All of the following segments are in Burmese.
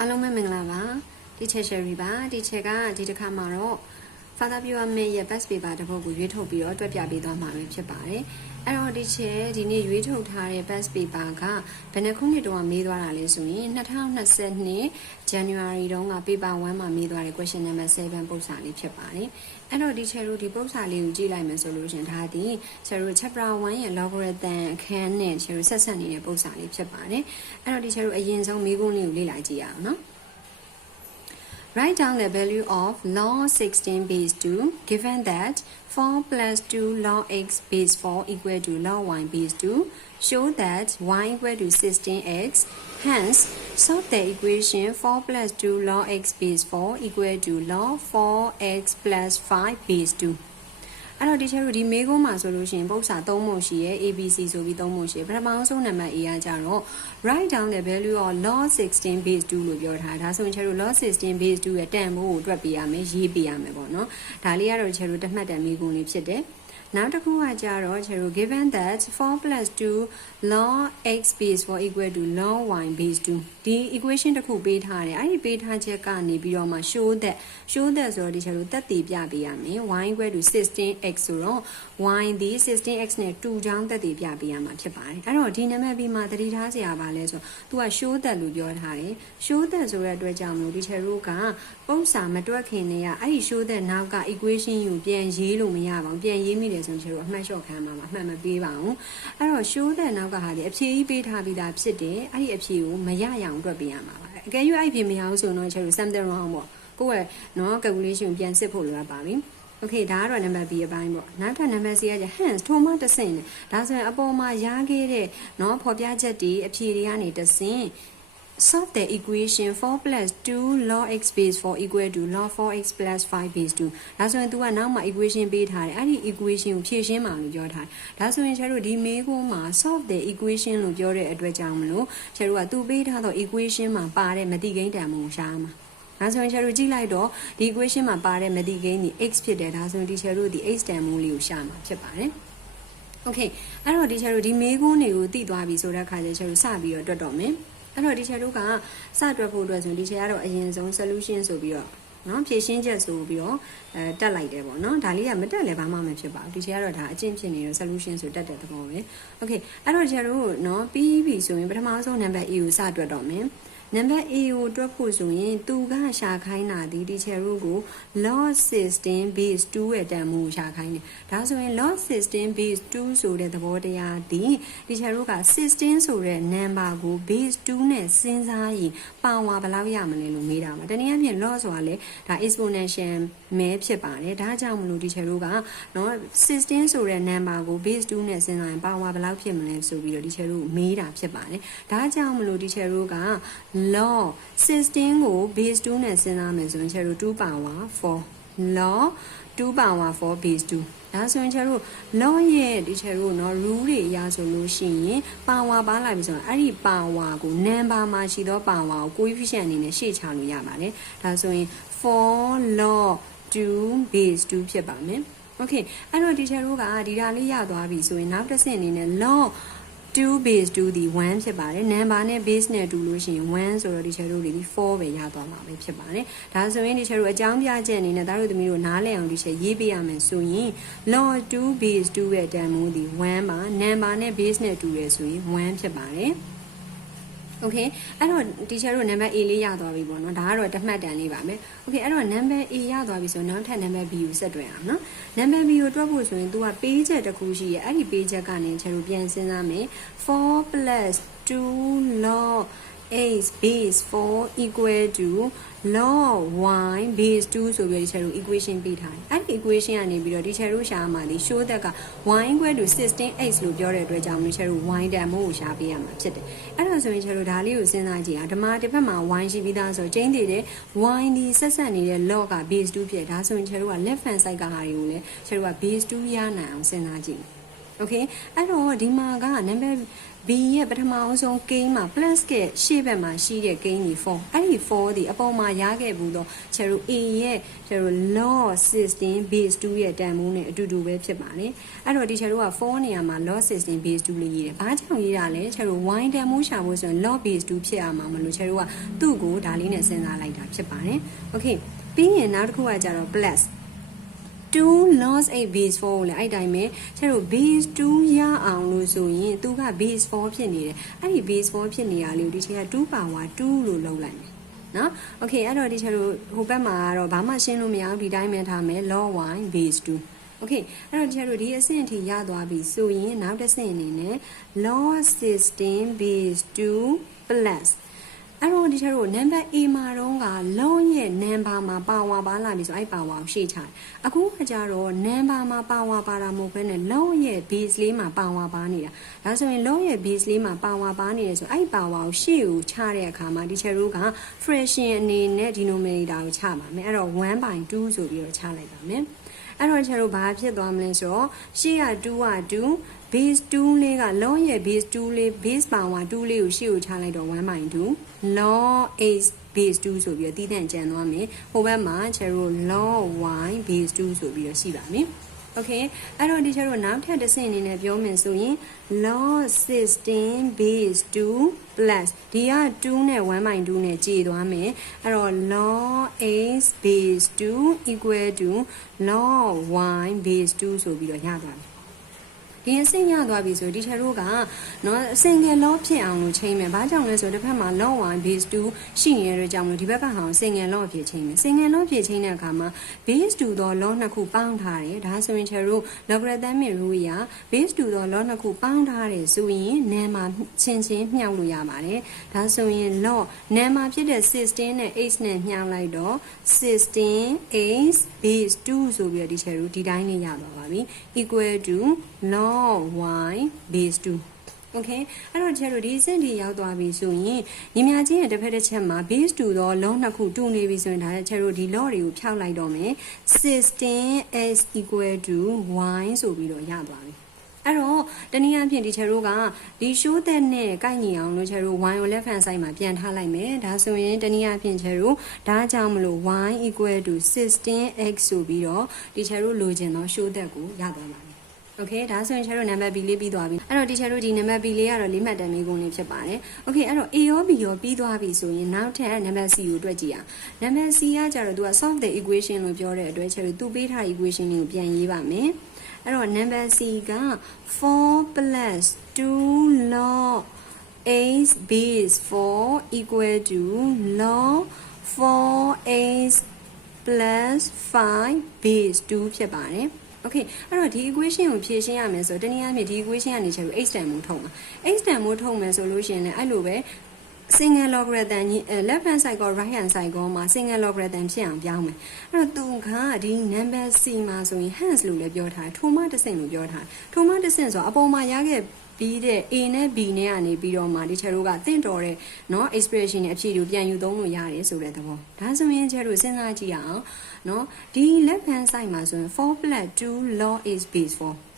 အားလုံးပဲမင်္ဂလာပါဒီချက် Sherry ပါဒီချက်ကဒီတစ်ခါမှာတော့ Father Pure ရဲ့ best paper တစ်ပုဒ်ကိုရွေးထုတ်ပြီးတော့တွက်ပြပေးသွားမှာပဲဖြစ်ပါတယ်အဲ့တော့ဒီချက်ဒီနေ့ရွေးထုတ်ထားတဲ့ best paper ကဘယ်နှခုနှစ်တုန်းကမေးသွားတာလဲဆိုရင်2022 January တုန်းက paper 1မှာမေးသွားတဲ့ question number 7ပုဒ်စာလေးဖြစ်ပါတယ်အဲ့တော့ဒီချက်တို့ဒီပုဒ်စာလေးကိုကြည့်လိုက်မယ်ဆိုလို့ရှင်ဒါဒီချက်တို့ chapter 1ရဲ့ logarithm အခန်းနဲ့ချက်တို့ဆက်ဆက်နေတဲ့ပုဒ်စာလေးဖြစ်ပါတယ်အဲ့တော့ဒီချက်တို့အရင်ဆုံးမေးခွန်းလေးကိုလေ့လာကြည့်ရအောင်နော် Write down the value of log 16 base 2 given that 4 plus 2 log x base 4 equal to log y base 2. Show that y equal to 16x. Hence, solve the equation 4 plus 2 log x base 4 equal to log 4x plus 5 base 2. အဲ့တော့ဒီချက်တို့ဒီမေးခွန်းမှာဆိုလို့ရှိရင်ပုဒ်စာ3ပုံရှိရဲ့ ABC ဆိုပြီး3ပုံရှိပထမဆုံးနံပါတ် A ကကြတော့ write down the value of log 16 base 2လို့ပြောထားတာဒါဆိုရင်ချက်တို့ log 16 base 2ရဲ့တန်ဖိုးကိုတွက်ပေးရမယ်ရေးပေးရမယ်ပေါ့နော်ဒါလေးကတော့ချက်တို့တမှတ်တန်မေးခွန်းလေးဖြစ်တယ်နောက်တစ်ခုကကြတော့ချက်တို့ given that 4 plus 2 log x base 4 equal to log y base 2ဒီ equation တစ်ခုပေးထားတယ်အဲ့ဒီပေးထားချက်ကနေပြီးတော့မှ show that ဆိုတော့ဒီချက်တို့သက်သေပြပေးရမယ် y equal to 16x ဆိုတော့ y ဒီ 16x နဲ့2ချောင်းသက်သေပြပေးရမှာဖြစ်ပါတယ်အဲ့တော့ဒီနံပါတ် B မှာသတိထားစရာပါလဲဆိုတော့ तू က show that လို့ပြောထားတယ် show that ဆိုတဲ့အတွက်ကြောင့်မလို့ဒီချက်တို့ကပုံစာမတွက်ခင်နဲ့ကအဲ့ဒီ show that နောက်က equation ကိုပြန်ရေးလို့မရပါဘူးပြန်ရေးမိတယ်ဆိုရင်ချက်တို့အမှတ်လျှော့ခံမှာပါအမှတ်မပေးပါဘူးအဲ့တော့ show that နောက်ကဟာလေအဖြေကြီးပေးထားပြီးသားဖြစ်တယ်အဲ့ဒီအဖြေကိုမရရအောင်တွက်ပေးရမှာပါအကယ်၍အဲ့ဒီအဖြေမရအောင်ဆိုတော့ချက်တို့ something wrong ပေါ့ကိုယ့်ရဲ့နော် calculation ပြန်စစ်ဖို့လိုအပ်ပါပြီOkay ဒါကတော့ number B အပိုင်းပေါ့နောက်ထပ် number C က hence ထိုမှတစ်ဆင့်ဒါဆိုရင်အပေါ်မှာရခဲ့တဲ့เนาะဖော်ပြချက်တွေအဖြေတွေကနေတစ်ဆင့် solve the equation 4 plus 2 log x base 4 equal to log 4x plus 5 base 2ဒါဆိုရင် तू ကနောက်မှာ equation ပေးထားတယ်အဲ့ဒီ equation ကိုဖြည့်ရှင်းမှာလို့ပြောထားတယ်ဒါဆိုရင်ကျတို့ဒီမေးခွန်းမှာ solve the equation လို့ပြောတဲ့အတွက်ကြောင့်မလို့ကျတို့က तू ပေးထားသော equation မှာပါတဲ့မတိကိန်းတန်ဖိုးကိုရှာမှာဒါဆိုရင်ကျတို့ကြည့်လိုက်တော့ဒီ equation မှာပါတဲ့မတိကိန်းဒီ x ဖြစ်တယ်ဒါဆိုရင်ဒီကျတို့ဒီ x တန်ဖိုးလေးကိုရှာမှာဖြစ်ပါတယ်Okay အဲ့တော့ဒီကျတို့ဒီမေးခွန်းတွေကိုသိသွားပြီဆိုတဲ့အခါကျကျတို့စပြီးတော့တွက်တော့မယ်အဲ့တော့ဒီချက်တို့ကစတွက်ဖို့အတွက်ဆိုရင်ဒီချက်ကတော့အရင်ဆုံး solution ဆိုပြီးတော့เนาะဖြည့်ရှင်းချက်ဆိုပြီးတော့တက်လိုက်တယ်ပေါ့เนาะဒါလေးကမတက်လည်းဘာမှမဖြစ်ပါဘူးဒီချက်ကတော့ဒါအကျင့်ဖြစ်နေတဲ့ solution ဆိုတက်တဲ့သဘောပဲ Okay အဲ့တော့ဒီချက်တို့เนาะပြီးပြီဆိုရင်ပထမဆုံး number A ကိုစတွက်တော့မယ်နံပါတ် A ကိုတွက်ဖို့ဆိုရင်သူကရှာခိုင်းတာဒီချက်တို့ကို log 16 base 2ရဲ့တန်ဖိုးကိုရှာခိုင်းတယ်ဒါဆိုရင် log 16 base 2ဆိုတဲ့သဘောတရားဒီချက်တို့က16ဆိုတဲ့ number ကို base 2နဲ့စဉ်းစားရင်ပါဝါဘယ်လောက်ရမလဲလို့မေးတာပါတနည်းအားဖြင့် log ဆိုတာလေဒါ exponential မဲဖြစ်ပါတယ်ဒါကြောင့်မလို့ဒီချက်တို့ကနော်16ဆိုတဲ့ number ကို base 2နဲ့စဉ်းစားရင်ပါဝါဘယ်လောက်ဖြစ်မလဲဆိုပြီးတော့ဒီချက်တို့မေးတာဖြစ်ပါတယ်ဒါကြောင့်မလို့ဒီချက်တို့ကlog 16ကို base 2နဲ့စဉ်းစားမယ်ဆိုရင်ကျတို့2 power 4 log 2 power 4 base 2ဒါဆိုရင်ကျတို့ log ရဲ့ဒီကျတို့เนาะ rule တွေအရဆိုလို့ရှိရင် power ပါလာပြီဆိုတော့အဲ့ဒီ power ကို number မှာရှိသော power ကို coefficient အနေနဲ့ရှေ့ချလို့ရပါတယ်ဒါဆိုရင်4 log 2 base 2ဖြစ်ပါမယ် Okay အဲ့တော့ဒီကျတို့ကဒီဓာတ်လေးရသွားပြီဆိုရင်နောက်တစ်ဆင့်အနေနဲ့ log 2 base 2ဒီ1ဖြစ်ပါတယ် number နဲ့ base နဲ့တူလို့ရှိရင်1ဆိုတော့ဒီချက်တို့တွေဒီ4ပဲရသွားမှာပဲဖြစ်ပါတယ်ဒါဆိုရင်ဒီချက်တို့အကြောင်းပြချက်အနေနဲ့သားတို့သမီးတို့နားလည်အောင်ဒီချက်ရေးပေးရမယ်ဆိုရင် log 2 base 2ရဲ့တန်ဖိုးဒီ1ပါ number နဲ့ base နဲ့တူရဆိုရင်1ဖြစ်ပါတယ်Okay အဲ့တော့ဒီချက်တို့ number A လေးရသွားပြီပေါ့နော်ဒါကတော့တမှတ်တန်လေးပါမယ် Okay အဲ့တော့ number A ရသွားပြီဆိုနောက်ထပ် number B ကိုဆက်တွက်အောင်နော် number B ကိုတွက်ဖို့ဆိုရင် तू ကပေးချက်တစ်ခုရှိရဲ့အဲ့ဒီပေးချက်ကနေချက်တို့ပြန်စဉ်းစားမယ်4 plus 2 log x base 4 equal to log y base 2ဆိုပြီးဒီချက်တို့ equation ပေးထားတယ်အဲ့ဒီ equation ကနေပြီးတော့ဒီချက်တို့ရှာမှာဒီ show that က y equal to 16x လို့ပြောတဲ့အတွက်ကြောင့်ဒီချက်တို့ y တန်ဖိုးကိုရှာပေးရမှာဖြစ်တယ်အဲ့ဒါဆိုရင်ချက်တို့ဒါလေးကိုစဉ်းစားကြည့်အောင်ဓမ္မတစ်ဖက်မှာ y ရှိပြီးသားဆိုတော့ကျင်းတည်တဲ့ y ဒီဆက်ဆက်နေတဲ့ log က base 2ဖြစ်ဒါဆိုရင်ချက်တို့က left hand side ကဟာတွေကိုလည်းချက်တို့က base 2ရနိုင်အောင်စဉ်းစားကြည့်Okay အဲ့တော့ဒီမှာက number B B ရဲ့ပထမအောင်ဆုံးကိန်းမှာ plus ကရှေ့ဘက်မှာရှိတဲ့ကိန်းကြီး4အဲ့ဒီ4ဒီအပေါ်မှာရခဲ့ဘူးတော့ကျတို့ A ရဲ့ကျတို့ log 16 base 2ရဲ့တန်ဖိုးနဲ့အတူတူပဲဖြစ်ပါတယ်အဲ့တော့ဒီကျတို့က4နေရာမှာ log 16 base 2လေးရေးတယ်ဘာကြောင့်ရေးတာလဲကျတို့ y တန်ဖိုးရှာဖို့ဆိုရင် log base 2ဖြစ်အောင်မလို့ကျတို့ကသူ့ကိုဒါလေးနဲ့စဉ်းစားလိုက်တာဖြစ်ပါတယ် okay ပြီးရင်နောက်တစ်ခုကကျတော့ plus 2 loss 8 base 4ကိုလည်းအဲ့တိုင်းပဲကျတို့ base 2ရအောင်လို့ဆိုရင်သူက base 4ဖြစ်နေတယ်အဲ့ဒီ base 4ဖြစ်နေရလေးကိုဒီချက်က2 power 2လို့လုပ်လိုက်မယ်နော် okay အဲ့တော့ဒီချက်တို့ဟိုဘက်မှာတော့ဘာမှရှင်းလို့မရဘူးဒီတိုင်းပဲထားမယ် log y base 2 okay အဲ့တော့ဒီချက်တို့ဒီအဆင့်အထိရသွားပြီဆိုရင်နောက်တစ်ဆင့်အနေနဲ့ log 16 base 2 plusအဲ့တော့ဒီချက်တို့ number A မှာတော့က log ရဲ့ number မှာ power ပါလာပြီဆိုအဲ့ power ကိုရှေ့ချတယ်အခုကကြတော့ number မှာ power ပါတာမဟုတ်ဘဲနဲ့ log ရဲ့ base လေးမှာ power ပါနေတာဒါဆိုရင် log ရဲ့ base လေးမှာ power ပါနေတယ်ဆိုအဲ့ power ကိုရှေ့ကိုချတဲ့အခါမှာဒီချက်တို့က fraction အနေနဲ့ denominator ကိုချပါမယ်အဲ့တော့1/2ဆိုပြီးတော့ချလိုက်ပါမယ်အဲ့တော့ကျွန်တော်ဘာဖြစ်သွားမလဲဆိုတော့ရှေ့က2က2 base 2လေးက log ရဲ့ base 2လေး base power 2လေးကိုရှေ့ကိုချလိုက်တော့1/2 log 8 base 2ဆိုပြီးတော့တည်တံ့ကျန်သွားမယ်ဟိုဘက်မှာကျွန်တော် log y base 2ဆိုပြီးတော့ရှိပါမယ်okay အဲ့တော့ဒီကျတော့နောက်ထပ်တစ်ဆင့်အနေနဲ့ပြောမယ်ဆိုရင် log 16 base 2 plus ဒီက2နဲ့1/2နဲ့ကြေသွားမယ်အဲ့တော့ log 8 base 2 equal to log y base 2ဆိုပြီးတော့ရသွားပြီဒီအဆင့်ရသွားပြီဆိုဒီချက်တို့ကနော် single log ဖြစ်အောင်လို့ချိန်မယ်။ဘာကြောင့်လဲဆိုတော့တစ်ဖက်မှာ log 1 base 2ရှိနေတဲ့ကြောင့်လို့ဒီဘက်ကဟာ single log ဖြစ်ချိန်မယ်။ single log ဖြစ်ချိန်တဲ့အခါမှာ base 2သော log နှစ်ခုပေါင်းထားတယ်။ဒါဆိုရင်ချက်တို့ logarithmic rule အရ base 2သော log နှစ်ခုပေါင်းထားတယ်ဆိုရင် nan မှာချင်းချင်းမြှောက်လို့ရပါတယ်။ဒါဆိုရင် log nan မှာဖြစ်တဲ့16နဲ့8နဲ့မြှောက်လိုက်တော့16 8 base 2ဆိုပြီးတော့ဒီချက်တို့ဒီတိုင်းလေးရသွားပါပြီ။ equal to log y base 2 okay အဲ့တော့ကျတို့ဒီအဆင့်ထိရောက်သွားပြီဆိုရင်ညီမချင်းရဲ့တစ်ဖက်တစ်ချက်မှာ base 2တော့ log နှစ်ခုတူနေပြီဆိုရင်ဒါကျတို့ဒီ log တွေကိုဖြောက်လိုက်တော့မယ်16 s equal to y ဆိုပြီးတော့ရသွားပြီအဲ့တော့တနည်းအားဖြင့်ဒီချက်တို့ကဒီ show that နဲ့ကိုက်ညီအောင်လို့ချက်တို့ y ကို left hand side မှာပြန်ထားလိုက်မယ်ဒါဆိုရင်တနည်းအားဖြင့်ချက်တို့ဒါကြောင့်မလို့ y equal to 16x ဆိုပြီးတော့ဒီချက်တို့လိုချင်တော့ show that ကိုရသွားပါokay ဒါဆိုရင်ကျတို့နံပါတ် B လေးပြီးသွားပြီအဲ့တော့ဒီချက်တို့ဒီနံပါတ် B လေးကတော့၄မှတ်တန်မေးခွန်းလေးဖြစ်ပါတယ် okay အဲ့တော့ A ရော B ရောပြီးသွားပြီဆိုရင်နောက်ထပ်နံပါတ် C ကိုတွက်ကြည့်အောင်နံပါတ် C ကကျတော့သူက solve the equation လို့ပြောတဲ့အတွက်ချက်တို့သူပေးထားတဲ့ equation လေးကိုပြန်ရေးပါမယ်အဲ့တော့နံပါတ် C က4 plus 2 log 8 base 4 equal to log 4 plus 5 base 2ဖြစ်ပါတယ်okay အဲ့တော့ဒီ equation ကိုဖြေရှင်းရမယ်ဆိုတော့တနည်းအားဖြင့်ဒီ equation ကနေချက်ပြီး x တန်မိုးထုတ်မှာ x တန်မိုးထုတ်မယ်ဆိုလို့ရှိရင်လည်းအဲ့လိုပဲ single logarithm ကြီး left hand side ကော right hand side ကောမှာ single logarithm ဖြစ်အောင်ပြောင်းမယ်အဲ့တော့သူကဒီ number C မှာဆိုရင် hence လို့လည်းပြောထားတယ်ထိုမှတစ်ဆင့်လို့ပြောထားတယ်ထိုမှတစ်ဆင့်ဆိုအပေါ်မှာရခဲ့ပြီးတဲ့ A နဲ့ B နဲ့ကနေပြီးတော့မှဒီချက်တို့ကသင့်တော်တဲ့เนาะ expression နဲ့အဖြေကိုပြန်ယူသုံးလို့ရတယ်ဆိုတဲ့သဘောဒါဆိုရင်ချက်တို့စဉ်းစားကြည့်အောင်เนาะဒီ left hand side မှာဆိုရင်4 plus 2 log 8 base 4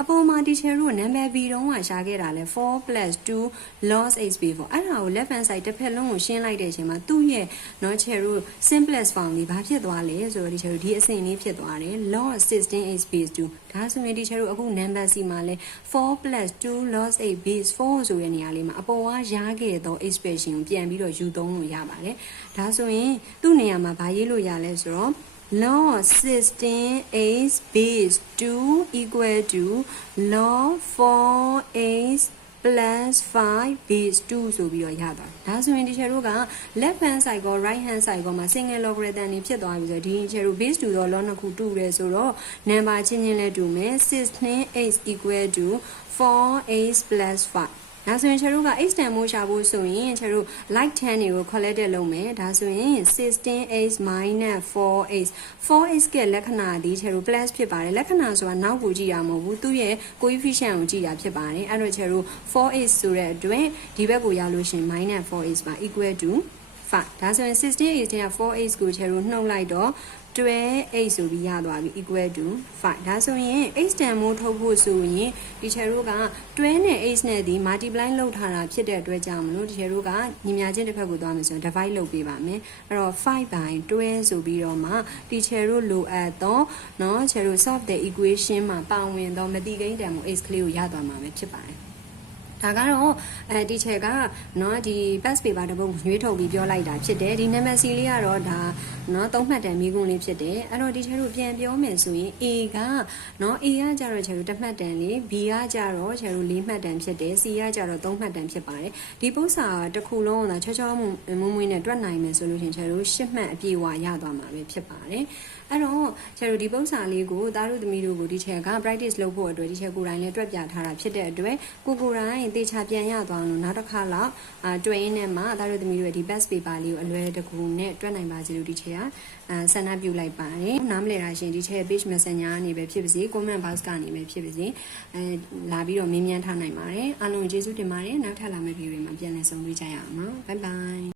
အပေါ်မှာဒီချက်တို့ number B တုံးကရှာခဲ့တာလဲ4 plus 2 log 8 base 4အဲ့ဒါကို left hand side တစ်ဖက်လုံးကိုရှင်းလိုက်တဲ့အချိန်မှာသူ့ရဲ့เนาะချက်တို့ simplest form ကြီးဘာဖြစ်သွားလဲဆိုတော့ဒီချက်တို့ဒီအစဉ်လေးဖြစ်သွားတယ် log 16 8 base 2ဒါဆိုရင်ဒီချက်တို့အခု number C မှာလဲ4 plus 2 log 8 base 4ဆိုတဲ့နေရာလေးမှာအပေါ်ကရခဲ့သော expression ကိုပြန်ပြီးတော့ယူသုံးလို့ရပါတယ်ဒါဆိုရင်သူ့နေရာမှာဘာရေးလို့ရလဲဆိုတော့log 16 8 base 2 equal to log 4 8 plus 5 base 2ဆိုပြီးတော့ရသွားဒါဆိုရင်ဒီချက်တို့က left hand side ကော right hand side ကောမှာ single logarithm တွေဖြစ်သွားပြီဆိုတော့ဒီချက်တို့ base 2တော့ log နှစ်ခုတူတယ်ဆိုတော့ number ချင်းချင်းလဲတူမယ်16 8 equal to 4 8 plus 5ဒါဆိုရင်ချက်တို့က x တန်မိုးရှာဖို့ဆိုရင်ချက်တို့ like 10တွေကို collected လုပ်မယ်ဒါဆိုရင်16x minus 4x 4x ကလက္ခဏာဒီချက်တို့ plus ဖြစ်ပါတယ်လက္ခဏာဆိုတာနောက်ကိုကြည့်ရမှာမဟုတ်ဘူးသူ့ရဲ့ coefficient ကိုကြည့်တာဖြစ်ပါတယ်အဲ့တော့ချက်တို့ 4x ဆိုတဲ့အတွက်ဒီဘက်ကိုရောက်လို့ရှင် minus 4x ပါ equal to 5ဒါဆိုရင် 16h တဲ့ 4h ကိုချေတို့နှုတ်လိုက်တော့ 12h ဆိုပြီးရသွားပြီ equal to 5ဒါဆိုရင် h တန်မိုးထုတ်ဖို့ဆိုရင်ဒီချေတို့က12နဲ့ h နဲ့ဒီ multiply လုပ်ထားတာဖြစ်တဲ့အတွက်ကြောင့်မလို့ဒီချေတို့ကညီမျှချင်းတစ်ဖက်ကိုသွားမယ်ဆိုရင် divide လုပ်ပေးပါမယ်အဲ့တော့5 by 12ဆိုပြီးတော့မှဒီချေတို့လိုအပ်တော့เนาะချေတို့ solve the equation မှာပါဝင်တော့မတိကိန်းတန်မိုး h ကလေးကိုရသွားမှာပဲဖြစ်ပါတယ်ဒါကတော့ဒီချက်ကเนาะဒီ past paper တစ်ပုဒ်ရွေးထုတ်ပြီးပြောလိုက်တာဖြစ်တယ်ဒီ number C လေးကတော့ဒါเนาะ3မှတ်တန်မိကုန်းလေးဖြစ်တယ်အဲ့တော့ဒီချက်တို့ပြန်ပြောမယ်ဆိုရင် A ကเนาะ A ကကြတော့ချက်တို့1မှတ်တန်လေး B ကကြတော့ချက်တို့4မှတ်တန်ဖြစ်တယ် C ကကြတော့3မှတ်တန်ဖြစ်ပါတယ်ဒီပု္ပ္ပစာတစ်ခုလုံးကချောချောမွမွနဲ့တွက်နိုင်မယ်ဆိုလို့ရှင်ချက်တို့10မှတ်အပြည့်ဝရသွားမှာပဲဖြစ်ပါတယ်အဲ့တော့ချက်တို့ဒီပု္ပ္ပစာလေးကိုသားတို့သမီးတို့ကိုဒီချက်က practice လုပ်ဖို့အတွက်ဒီချက်ကိုယ်တိုင်လည်းတွက်ပြထားတာဖြစ်တဲ့အတွက်ကိုယ်တိုင်သေချာပြန်ရသွားလို့နောက်တစ်ခါလောက်တွေ့ရင်းနဲ့မှသားတို့သမီးတို့ရဲ့ဒီ past paper လေးကိုအလွယ်တကူနဲ့တွက်နိုင်ပါစေလို့ဒီချက်ကဆန္ဒပြုလိုက်ပါတယ်နားမလည်တာရှင်ဒီချက် page messenger ကနေပဲဖြစ်ပါစေ comment box ကနေပဲဖြစ်ပါစေလာပြီးတော့မေးမြန်းထားနိုင်ပါတယ်အားလုံးကျေးဇူးတင်ပါတယ်နောက်ထပ်လာမယ့်ဗီဒီယိုတွေမှာပြန်လည်ဆုံတွေ့ကြရအောင်နော် bye bye